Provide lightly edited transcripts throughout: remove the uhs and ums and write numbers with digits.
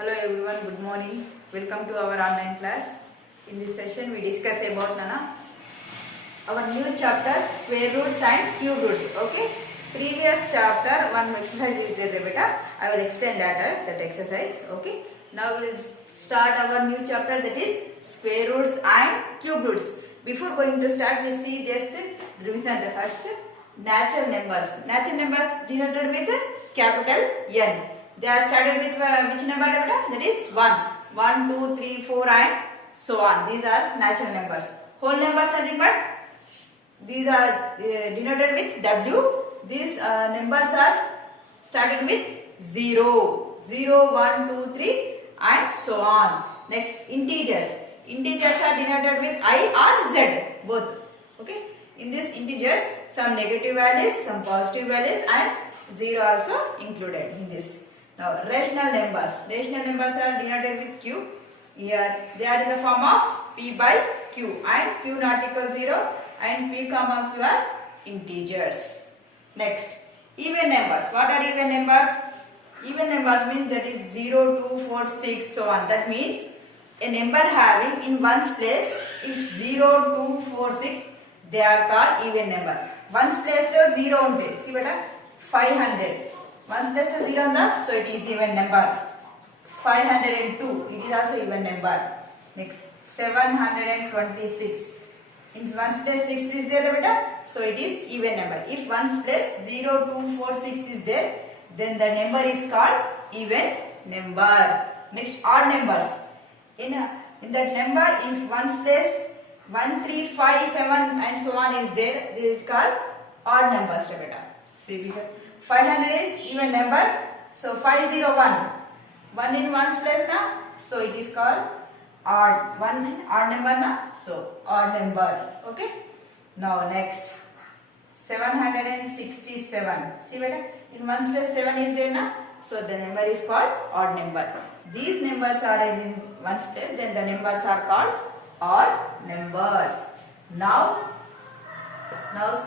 Hello everyone, good morning. Welcome to our online class. In this session we discuss about our new chapter square roots and cube roots. Okay. Previous chapter one exercise is there beta. I will explain later that exercise. Okay. Now we will start our new chapter, that is square roots and cube roots. Before going to start, we see just revision the first natural numbers. Natural numbers denoted with capital N. They are started with which number? That is 1, 1, 2, 3, 4 and so on. These are natural numbers. Whole numbers are required. These are denoted with W. These numbers are started with 0, 0, 1, 2, 3 and so on. Next, integers. Integers are denoted with I or Z, both. Okay. In this integers, some negative values, some positive values and 0 also included in this. Now, rational numbers. Rational numbers are denoted with Q. Here, they are in the form of P by Q and Q not equal 0 and P comma Q are integers. Next, even numbers. What are even numbers? Even numbers means that is 0, 2, 4, 6, so on. That means a number having in ones place, if 0, 2, 4, 6, they are called even number. Ones place to 0 unte. See beta, 500. Ones place to 0 on the, so it is even number. 502, it is also even number. Next, 726. In ones place 6 is there beta, so it is even number. If ones place 0, 2, 4, 6 is there, then the number is called even number. Next, odd numbers. In that number, if ones place 1, 3, 5, 7 and so on is there, this is called odd numbers beta. See here. 500 is even number, so 501. 1 in ones place na, so it is called odd. 1 odd number na, so odd number. Okay. Now next, 767. See beta, in ones place 7 is there na, so the number is called odd number. These numbers are in ones place, then the numbers are called odd numbers. Now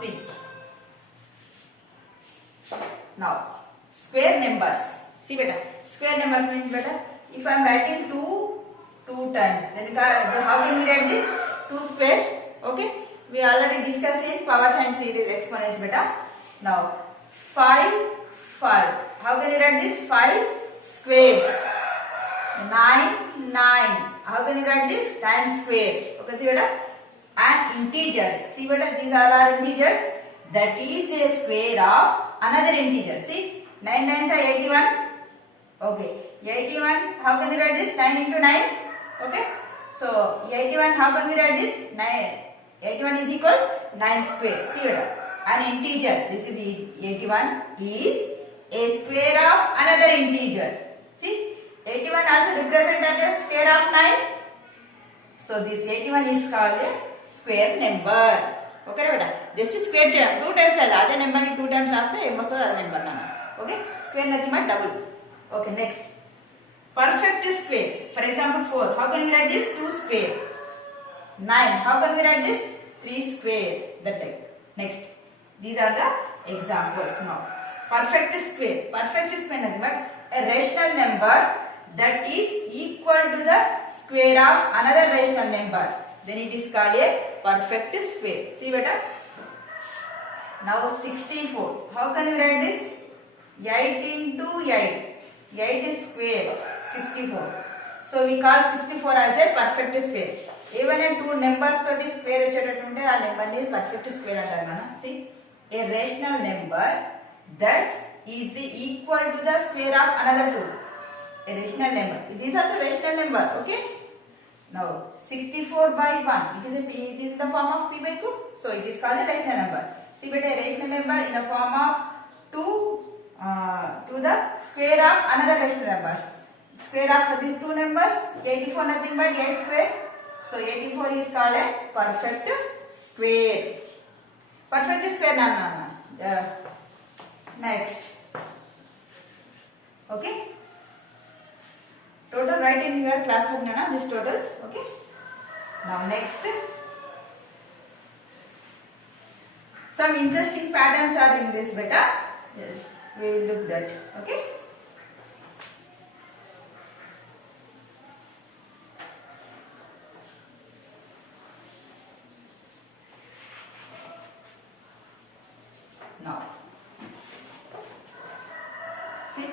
see. Now, square numbers. See beta, square numbers means beta, if I am writing 2 times, then how can we write this? 2 square. Okay. We already discussed in power and series exponents beta. Now, 5. How can you write this? 5 squares. 9. How can you write this? 9 square. Okay, see beta. And integers. See beta, these all are integers. That is a square of another integer. See, 9 9s are 81. Okay, 81. How can you write this? 9 into 9. Okay. So 81. How can we write this? 9. 81 is equal 9 square. See beta. An integer. This is 81 is a square of another integer. See, 81 also represented as a square of 9. So this 81 is called a square number. Okay beta, just square 2 times other number ni 2 times raste most other number nana. Okay, square nothing but double. Okay, next, perfect square. For example, 4. How can we write this? 2 square. 9. How can we write this? 3 square. That like. Next, these are the examples now. Perfect square. Perfect square nothing but a rational number that is equal to the square of another rational number. Then it is called a perfect square. See beta. Now 64. How can you write this? 8 into 8. 8 is square. 64. So we call 64 as a perfect square. Even in 2 numbers that is square vachetatunte aa number is perfect square antaru mana. See, a rational number that is equal to the square of another 2. A rational number. This is also rational number. Okay. Now, 64 by 1, it is in the form of P by Q, so it is called a rational number. See beta, a rational number in the form of 2 to the square of another rational number. Square of these 2 numbers, 84 nothing but 8 square. So 84 is called a perfect square. Perfect square nana. Next. Okay. Total write in your classbook nana, this total. Okay. Now next, some interesting patterns are in this beta. Yes, we will look that. Okay. See,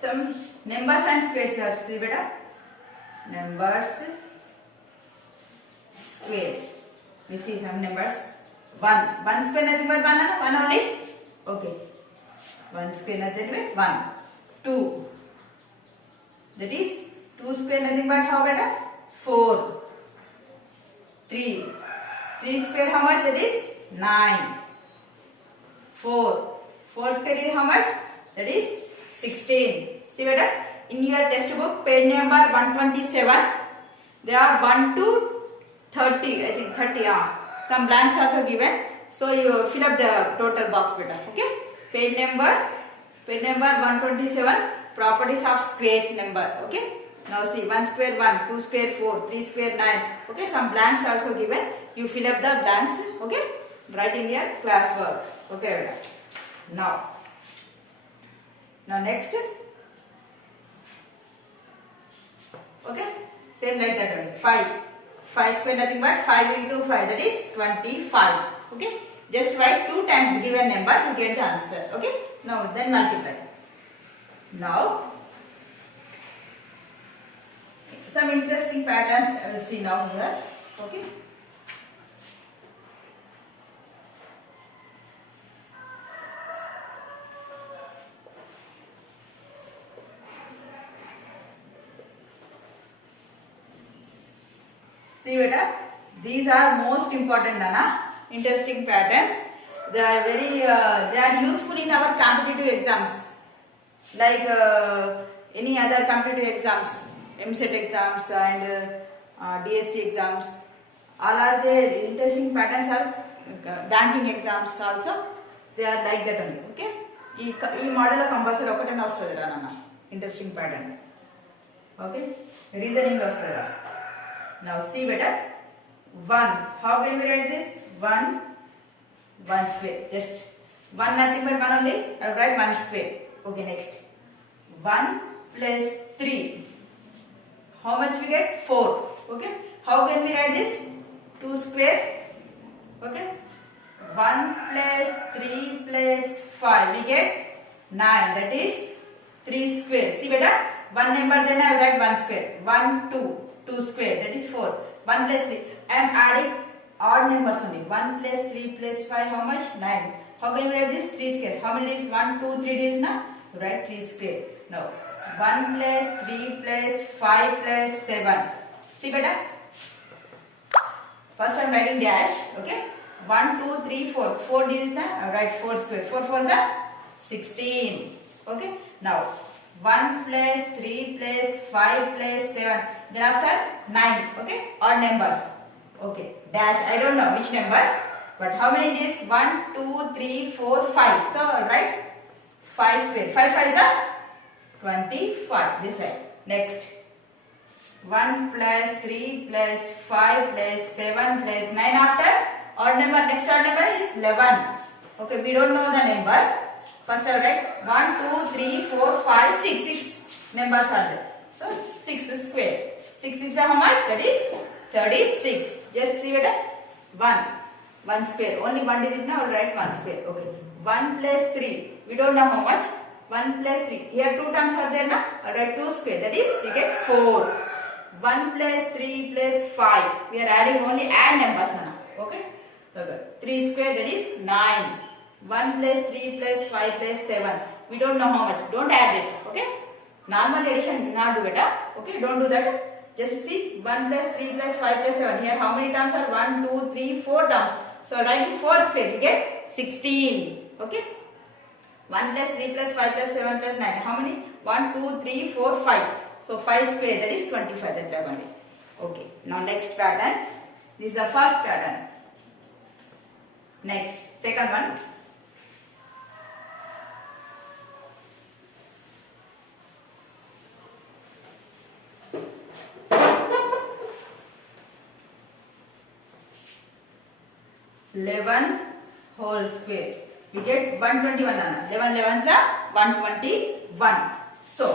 some numbers and squares you have to see beta. Numbers, squares. We see some numbers. 1. 1 square nothing but 1, 1 only. Okay. 1 square nothing but 1. 2. That is 2 square nothing but how beta? 4. 3. 3 square how much? That is 9. 4. 4 square is how much? That is 16. See beta, in your textbook page number 127, there are 1 to 30. I think 30. Some blanks also given. So you fill up the total box beta. Okay. Page number 127. Properties of squares number. Okay. Now see, 1 square 1, 2 square 4, 3 square 9. Okay. Some blanks also given. You fill up the blanks. Okay. Write in your class work. Okay beta. Now next. Okay, same like that only. 5. 5 square nothing but 5 into 5, that is 25. Okay, just write 2 times the given number, you get the answer. Okay, now then multiply. Now some interesting patterns I will see now here. Okay. See beta, these are most important interesting patterns. They are very they are useful in our competitive exams, like any other competitive exams, MSET exams and DSC exams. All are the interesting patterns are banking exams also. They are like that only. Okay, ఈ model compulsory ఒకటే వస్తుంది రా నాన్న, interesting pattern. Okay, reasoning వస్తుంది. Now see beta, 1. How can we write this? 1 square. Just 1 nothing but 1 only. I will write 1 square. Okay, next. 1 plus 3. How much we get? 4. Okay. How can we write this? 2 square. Okay. 1 plus 3 plus 5. We get 9. That is 3 square. See beta, 1 number then I will write 1 square. 1, 2. 2 square, that is 4. 1 plus 3. I am adding odd numbers only. 1 plus 3 plus 5, how much? 9. How can we write this? 3 square. How many days? 1, 2, 3 days now? Write 3 square. Now 1 plus 3 plus 5 plus 7. See beta? First I am writing dash. Okay. 1, 2, 3, 4. 4 days now? I write 4 square. 4 4 is 16. Okay. Now 1 plus 3 plus 5 plus 7. Then after 9. Okay, odd numbers. Okay, dash, I don't know which number, but how many days? 1, 2, 3, 4, 5. So right, 5 square. 5 5 is 25. This way. Next, 1 plus 3 plus 5 plus 7 plus 9. After odd number, next odd number is 11. Okay, we don't know the number. First I will write 1, 2, 3, 4, 5, 6. 6 numbers are there. So 6 square. 6 is how much? That is 36. Just see it. 1 square. Only 1 digit now I will write 1 square. Okay. 1 plus 3. We don't know how much. 1 plus 3. Here 2 terms are there now. I will write 2 square. That is we get 4. 1 plus 3 plus 5. We are adding only add numbers now. Okay. 3 square, that is 9. 1 plus 3 plus 5 plus 7. We don't know how much. Don't add it. Okay. Normal addition not do it. Okay. Don't do that. Just see 1 plus 3 plus 5 plus 7. Here how many terms are? 1, 2, 3, 4 terms. So writing 4 square. You get 16. Okay. 1 plus 3 plus 5 plus 7 plus 9. How many? 1, 2, 3, 4, 5. So 5 square, that is 25. That I only. Okay. Now next pattern. This is the first pattern. Next, second one. Eleven whole square. We get 121. 11 11s are 121. So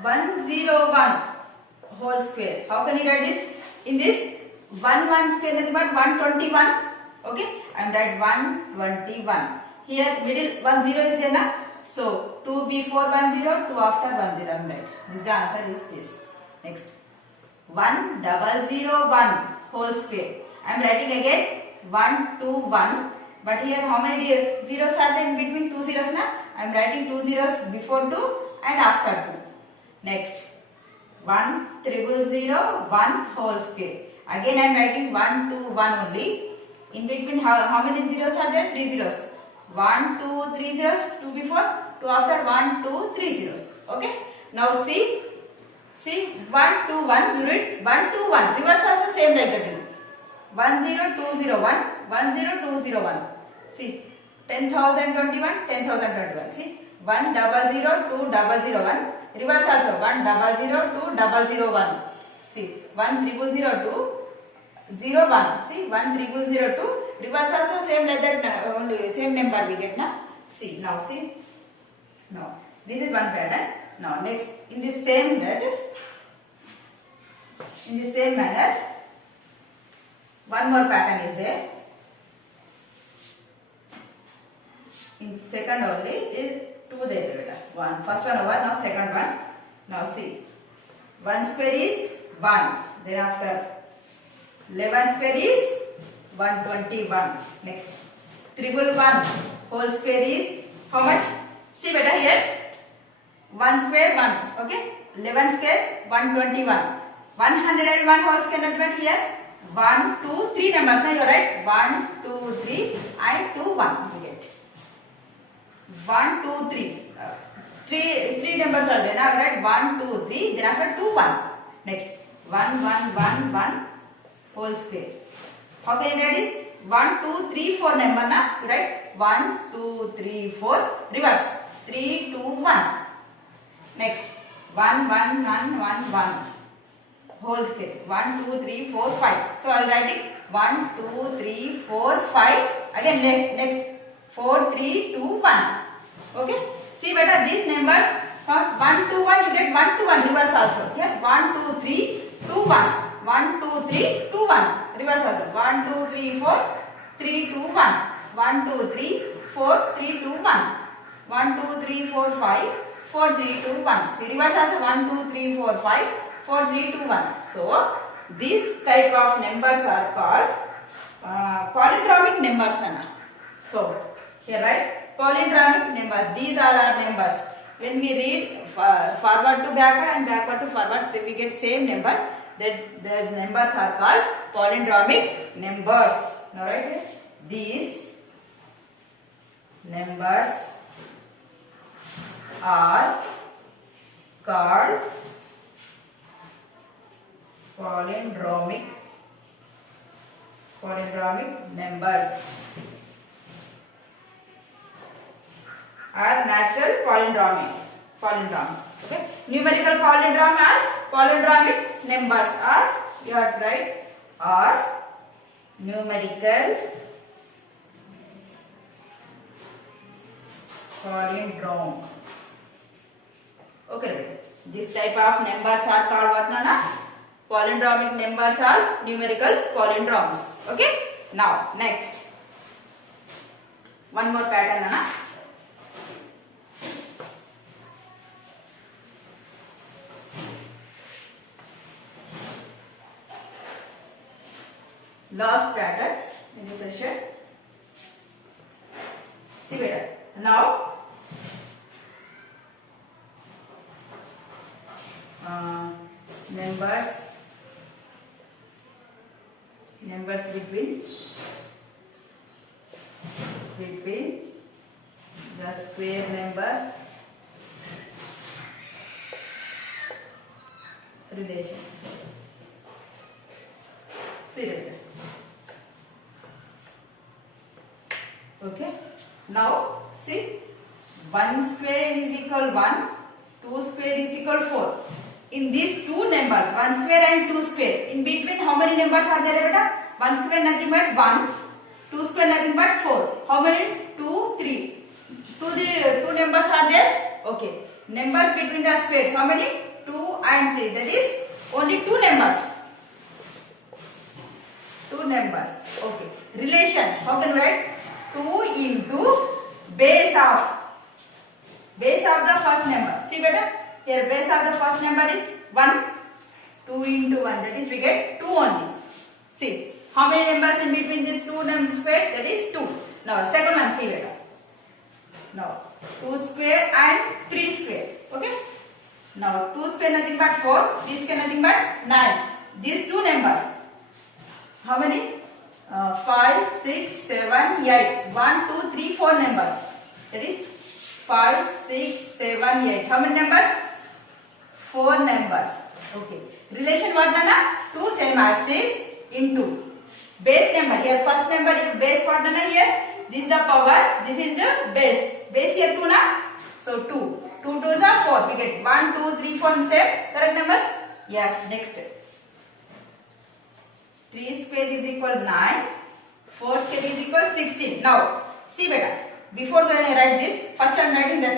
101 whole square. How can you write this? In this 1 square nothing but 121. Okay, and write 121. Here middle 10 is there na. So 2 before 1 0, 2 after 1 0. I am right. This answer is this. Next. 1 0 0 1 whole square. I am writing again 1 2 1. But here how many zeros are there in between? 2 zeros na? I am writing 2 zeros before 2 and after 2. Next. 1 0 0 1 whole square. Again I am writing 1 2 1 only. In between how many zeros are there? 3 zeros. 1 2 3 zeros. 2 before, 2 after, 1 2 3 zeros. Okay. Now see 1 2 1. You read 1 2 1. Reverse also same like that. 1 0 2 0 1 1 0 2 0 1. See 10,021 10,021. See 1 0 0 2 0 0 1. Reverse also 1 0 0 2 0 0 1. See 1 0 0 2 0 1. See 1 0 0 2. Reverse also same like that. Only same number we get now. See now see. Now this is one pattern. Now next in the same manner one more pattern is there. In second only is 2 there. One first one over. Now second one. Now see 1 square is 1. Then after 11 square is 121. Next 111 whole square is how much? See beta here 1 square 1. Okay. 11 square 121. 101 whole square nothing here 1 2 3 numbers. Now you are right. 1 2 3 and 2 1 we get 1 2 3. Three numbers are there. Now I write 1 2 3. Then after 2 1. Next 1 1 1 1 whole square. How can you write this? 1 2 3 4 number na. You write 1 2 3 4. Reverse 3 2 1. Next 1 1 1 1 1 whole square. 1 2 3 4 5. So I will write it 1 2 3 4 5. Again next 4 3 2 1. Okay. See better these numbers. 1 2 1 you get 1 to 1 reverse also. Here 1 2 3 2 1. 1 2 3 2 1 reverse also. 1 2 3 4 3 2 1. 1 2 3 4 3 2 1. 1 2 3 4 5 4 3 2 1. See reverse also 1 2 3 4 5 4 3 2 1. So this type of numbers are called palindromic numbers. So here right palindromic numbers. These are our numbers. When we read forward to backward and backward to forward, so we get same number. That those numbers are called palindromic numbers. Now right, these numbers are called palindromic numbers are natural palindromes. Okay, numerical palindrome as palindromic numbers are, you are right, are numerical palindrome. Okay, this type of numbers are called what Nana? Palindromic numbers are numerical palindromes. Okay, now next one more pattern Nana. Last pattern in this session. See better. Now numbers between the square number relation. See better. Okay. Now see 1 square is equal 1, 2 square is equal 4. In these two numbers 1 square and 2 square, in between how many numbers are there beta? 1 square nothing but 1, 2 square nothing but 4. How many? 2, 3. Two numbers are there. Okay. Numbers between the squares how many? 2 and 3. That is only two numbers. Okay. Relation. How can we write? 2 into base of of the first number. See beta, here base of the first number is 1. 2 into 1, that is we get 2 only. See, how many numbers in between these two squares? That is 2. Now second one, see beta. Now 2 square and 3 square. Okay. Now 2 square nothing but 4, 3 square nothing but 9. These two numbers, how many? 5, 6, 7, 8. 1, 2, 3, 4 numbers. That is 5, 6, 7, 8. How many numbers? 4 numbers. Okay. Relation what nana? 2 same as this into base number. Here first number is base what nana here? This is the power. This is the base. Base here 2 na? So 2. 2 2s are 4. We get 1, 2, 3, 4 same. Correct numbers? Yes. Next. 3 square is equal 9. 4 square is equal 16. Now, see beta. Before when I write this, first I am writing that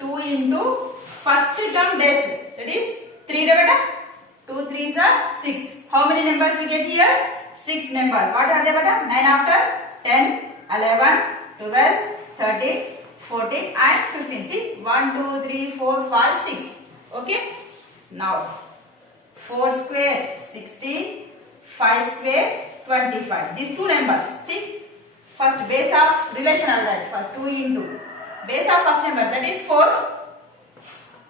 term. 2 into first term base. That is 3 beta. 2 3s are 6. How many numbers we get here? 6 numbers. What are they beta? 9 after 10, 11, 12, 13, 14 and 15. See, 1, 2, 3, 4, 5, 6. Okay. Now, 4 square 16. 5 square 25. These two numbers. See, first base of relation I will write. First 2 into base of first number, that is 4.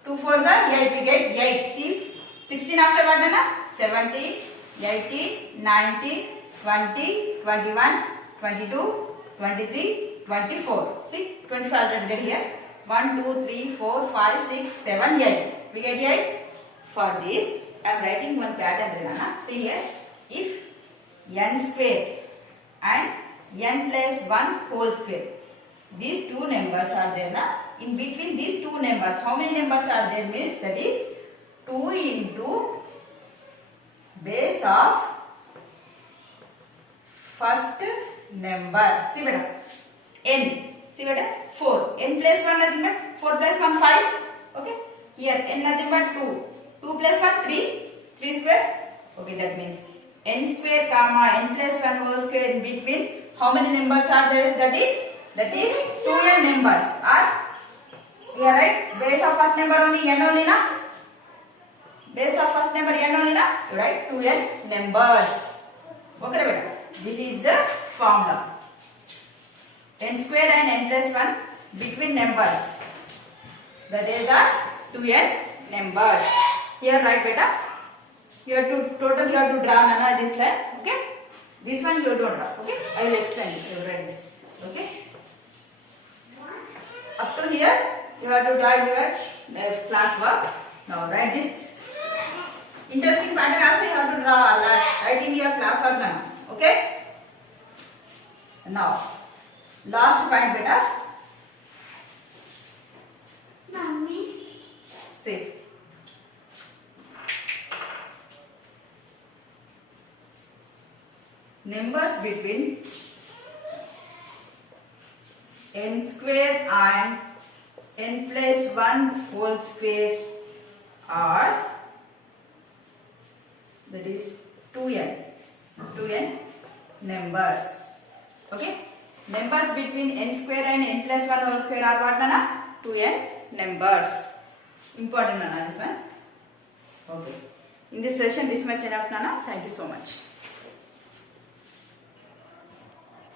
2 4s are 8. We get 8. See, 16 after what nana? 17, 18, 19, 20, 21, 22, 23, 24. See, 25 already there here. 1, 2, 3, 4, 5, 6, 7, 8. We get 8. For this, I am writing one pattern there nana. See here. If n square and n plus 1 whole square, these two numbers are there na? In between these two numbers, how many numbers are there means that is 2 into base of first number. See beta, n. See beta, 4. n plus 1 nothing but 4 plus 1 5. Okay. Here n nothing but 2. 2 plus 1 3. 3 square. Okay, that means n square comma n plus 1 whole square in between how many numbers are there? That is 2n numbers. Are here right? Base of first number only n only na? Base of first number n only na? You write 2n numbers. Okay beta. This is the formula. n square and n plus 1 between numbers. That is the 2n numbers. Here write beta. Here to total you have to draw nana this line. Okay. This one you don't draw. Okay. I will explain this. You will write this. Okay. Up to here you have to draw your class work. Now write this. Interesting pattern also you have to draw writing your class work now. Okay. Now last point beta. Mommy. See. Numbers between n square and n plus 1 whole square are, that is 2n numbers. Okay. Numbers between n square and n plus 1 whole square are what nana? 2n numbers. Important nana this one. Okay. In this session this much enough nana. Thank you so much.